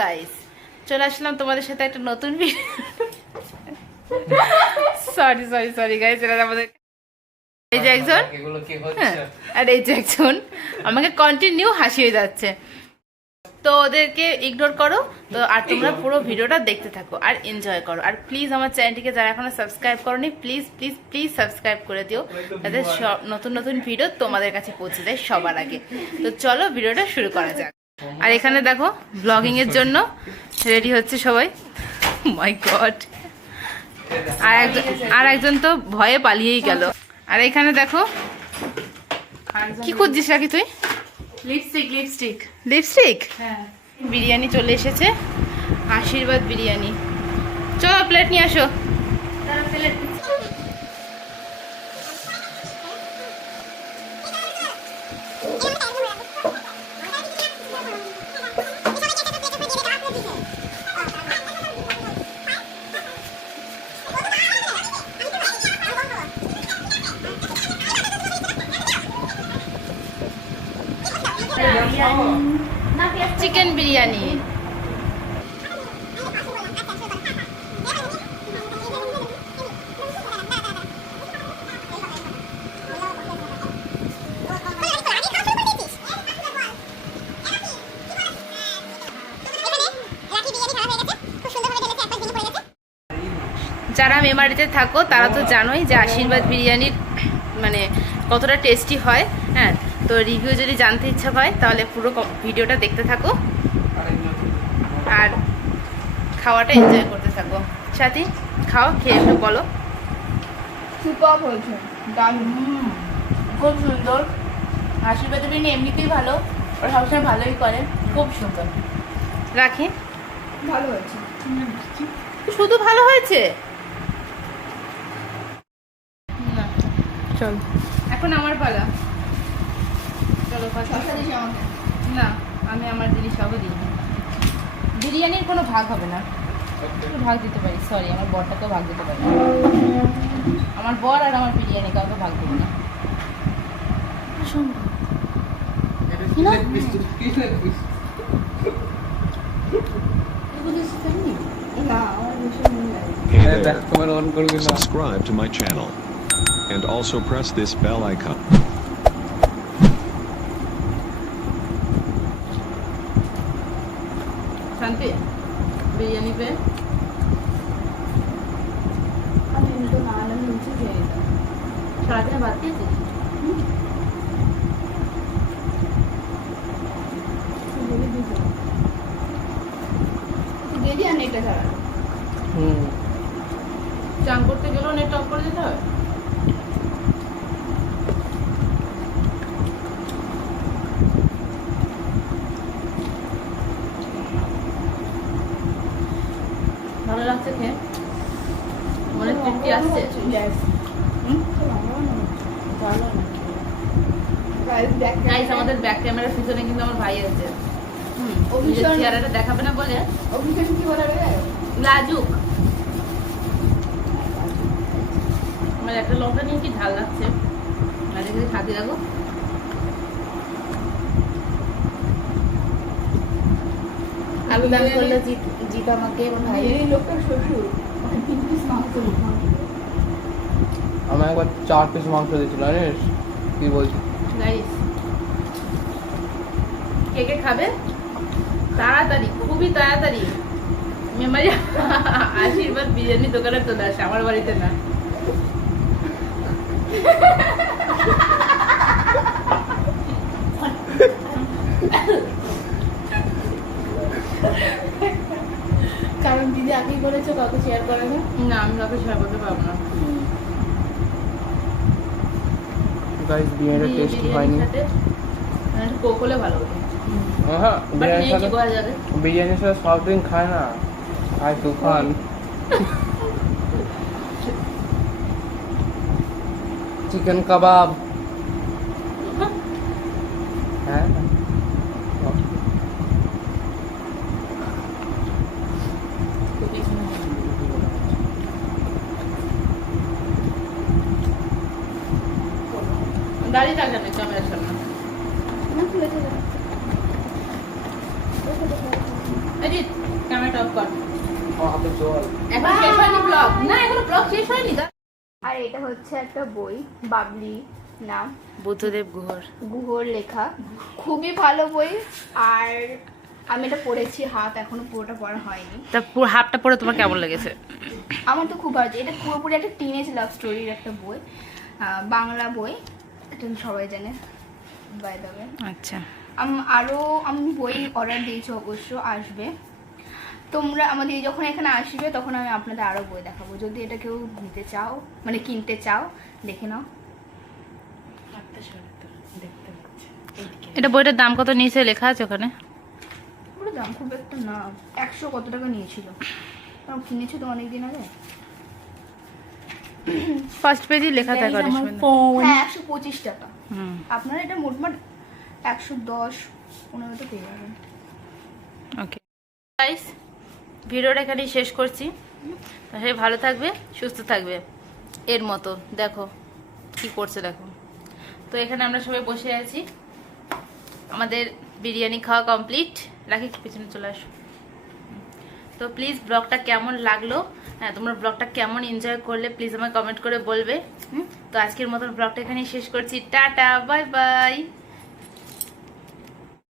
Guys, চলে আসলাম তোমাদের সাথে একটা নতুন video. Sorry sorry sorry guys, এটা আমাদের এই যে একজন আর এই যে একজন আমাকে কন্টিনিউ হাসিয়ে যাচ্ছে, তো ওদেরকে ইগনোর করো। তো আর তোমরা পুরো ভিডিওটা দেখতে থাকো আর এনজয় করো। আর প্লিজ আমার চ্যানেলটিকে যারা এখনো সাবস্ক্রাইব করোনি, প্লিজ প্লিজ প্লিজ সাবস্ক্রাইব করে দিও, যাতে সব নতুন নতুন ভিডিও তোমাদের কাছে পৌঁছে যায় সবার আগে। তো চলো ভিডিওটা শুরু করা যাক। আর এখানে দেখো ব্লগিং এর জন্য রেডি হচ্ছে সবাই। মাই গড, আর একজন তো ভয়ে পালিয়েই গেল। আর এখানে দেখো কি খুঁজছিস রাখি তুই? Lipstick lipstick lipstick. হ্যাঁ, বিরিয়ানি চলে এসেছে, আশীর্বাদ বিরিয়ানি। চলো প্লেট নিয়ে আসো। তারা প্লেট চিকেন বিরিয়ানি। যারা মেমারিতে থাকো তারা তো জানোই যে আশীর্বাদ বিরিয়ানির মানে কতটা টেস্টি হয়। হ্যাঁ, তো রিভিউ যদি জানতে ইচ্ছা হয় তাহলে পুরো ভিডিওটা দেখতে থাকো আর খাওয়াটা এনজয় করতে থাকো। সাথী খাও, খেয়ে একটু বলো। সুপার হয়েছে, দারুণ, খুব সুন্দর। আশীর্বাদ বিরিয়ানি এমনিতেই ভালো, ওরা সবসময় ভালোই করে, খুব সুন্দর। রাখি, ভালো হয়েছে। শুধু ভালো হয়েছে না? চল এখন আমার পালা। চলো শসা দিস আমাকে। না, আমি আমার জিনিস সবও দিই। বিরিয়ানির কোনো ভাগ হবে না, একটু ভাগ দিতে পারি। সরি, আমার বরটাকেও ভাগ দিতে পারি। আমার বর আর আমার বিরিয়ানি কাউকে ভাগ দেবো না। না, আমার ভীষণ মন লাগে। Subscribe to my channel and also press this bell icon. শান্তি বিরিয়ানি পেয়ে আমি তো না আনলে লুচি খেয়ে নিতাম। সারাদিনে ভাত খেয়েছিস? গেলি আর নেটটা ছাড়া। চান করতে গেলেও নেট অফ করে দিতে হয়। ভালো লাগছে খেয়ে, মনে তৃপ্তি আসছে। গাইস, আমাদের ব্যাক ক্যামেরার পিছনে কিন্তু আমার ভাই আছে। নিজের চেহারাটা দেখাবে না বলে কি বলে রে? লাজুক। আমার একটা লঙ্কা নিয়ে কি ঝাল লাগছে, আর এখানে সাথে রাখো। আলু দাম করলে জিত আমাকে এবং ভাই। এই লোকটা শ্বশুর, ওকে 3 পিস মাংস দিল। আমার একবার 4 পিস মাংস দিয়েছিল, জানিস কি বলছি? গাইস, কে কে খাবে তাড়াতাড়ি, খুবই তাড়াতাড়ি মেমারি আশীর্বাদ বিরিয়ানি দোকানে চলে আসে, আমার বাড়িতে না। কারণ দিদি আগেই বলেছে কাউকে শেয়ার করে না। না, আমি কাউকে শেয়ার করতে পারবো না। গাইস, বিরিয়ানিটা টেস্টি হয়নি। কোক হলে ভালো হতো। হ্যাঁ, বাট বিরিয়ানির নিয়ে কি সাথে করা যাবে? বিরিয়ানির সাথে সফট ড্রিঙ্ক খায় না, খায় তুফান। চিকেন কাবাব। হ্যাঁ, দাঁড়িয়ে থাকবে না ক্যামেরার সামনে। না, খুলে চলে। অজিত ক্যামেরাটা অফ কর। আমার হাতে জল। এখন শেষ হয়নি ব্লগ, না এখনো ব্লগ শেষ হয়নি। আর এটা হচ্ছে একটা বই, বাবলি নাম, বুদ্ধদেব গুহর। গুহর লেখা, খুবই ভালো বই। আর আমি এটা পড়েছি, হাত এখনো পুরোটা পড়া হয়নি। তা পুরো হাফটা পড়ে তোমার কেমন লেগেছে? আমার তো খুব ভালো লাগছে। এটা পুরোপুরি একটা টিনেজ লাভ স্টোরির একটা বই, বাংলা বই, এটা সবাই জানে বাই দ্য ওয়ে। আচ্ছা, আরও আমি বই অর্ডার দিয়েছি, অবশ্য আসবে। তোমরা আমাদের যখন এখানে আসবে তখন আমি আপনাদের আরও বই দেখাবো, যদি এটা কেউ নিতে চাও, মানে কিনতে চাও, দেখে নাও। এটা বইটার দাম কত নিয়েছে লেখা আছে ওখানে? পুরো দাম খুব একটা না, 100 কত টাকা নিয়েছিল, কারণ কিনেছি তো অনেকদিন আগে। ফার্স্ট পেজে লেখা থাকে অনেক সময়। হ্যাঁ, 125 টাকা। হুম, আপনারা এটা মোটমাট 110 15 পেয়ে যাবেন। ওকে গাইস, ভিডিওটা এখানেই শেষ করছি। সবাই ভালো থাকবে, সুস্থ থাকবে। এর মতো দেখো কি করছে দেখো। তো এখানে আমরা সবাই বসে আছি, আমাদের বিরিয়ানি খাওয়া কমপ্লিট। রাখি, পিছনে চলে আসো। তো প্লিজ ব্লগটা কেমন লাগলো, হ্যাঁ তোমরা ব্লগটা কেমন এনজয় করলে প্লিজ আমায় কমেন্ট করে বলবে। তো আজকের মতন ব্লগটা এখানেই শেষ করছি। Tata, bye bye.